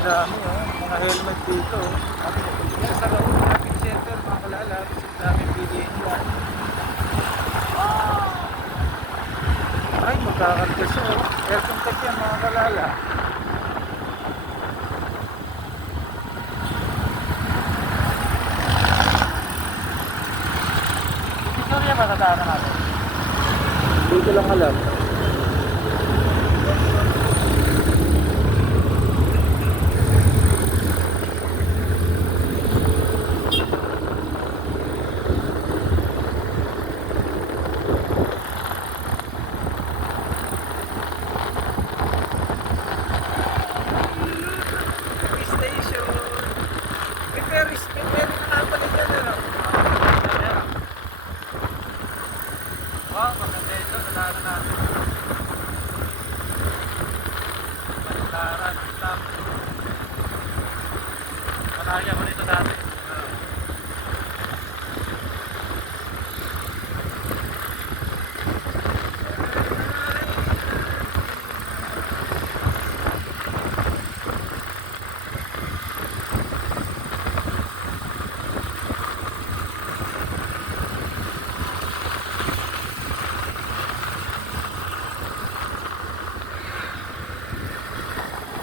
dami oh, mga helmet dito oh. Yan sa loob ng traffic center mga kalala, kasi daming bilihin yan. Ay, magkakargas oh. Air contact yan mga kalala. Victoria ba tataanan natin? Hindi ko lang alam. Station. Prepare na napalit yan ano. Oo, maganda ito. Tataanan natin. Pagkaran, stop. Panaya ko nito dati.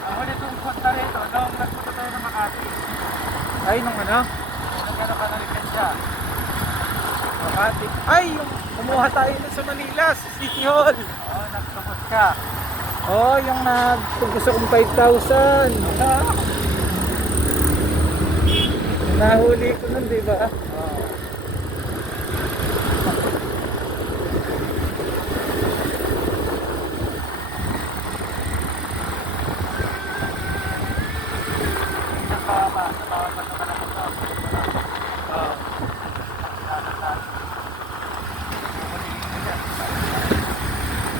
Ako nitong punta rito, nung nagpunta tayo ng Makati. Ay, nung ano? Nagkaroon ka na lisensya. Makati. Ay, yung kumuha tayo nun sa Manila, sa City Hall. Oo, nagtungkot ka. Oh, yung nagtugusto kong 5,000. Nahuli ko nun, di ba? Oo. Napapasok ka na ito. Oh.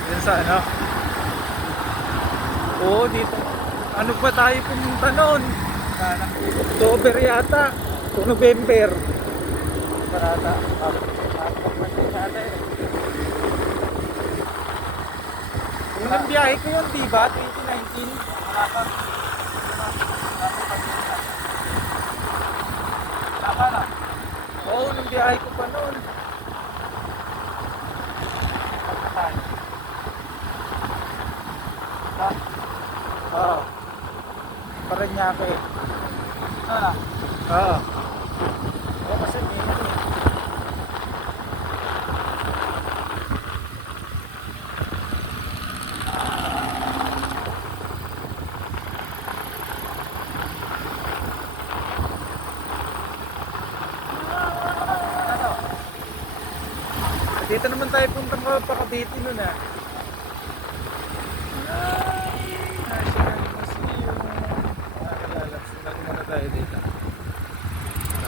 Yan sa ano? Oo, dito. Ano pa tayo pumunta nun? October yata. O November. Parata. Unang biyahe ko yun, di ba? 2019. Oo, unang biyahe ko pa nun. Oo. Paranaque. Oo. Oo, kasi may ano eh. Dito naman tayo puntang Cavite nun ah. National Museum. Naalala, sinag muna tayo dito.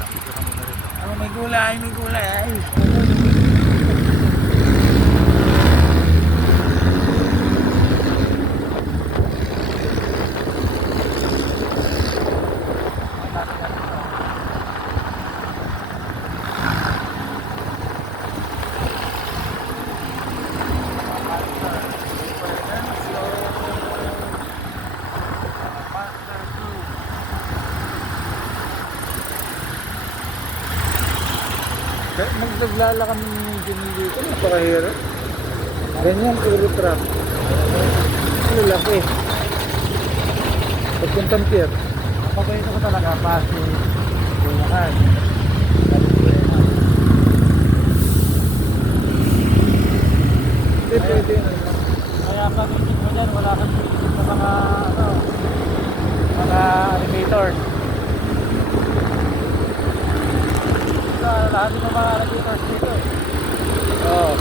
Dito ka muna rito. Oh, may gulay, may gulay. Naglala kami ng dito, napakahirap. Ganyan, puro truck. Ano laki. Pagpuntang pier. Paborito ko talaga pati Bulacan. Hindi pwede. Kaya pag isip mo dyan, wala kang isip sa mga mga elevators. Lahat ng mga elevators dito eh. Oo.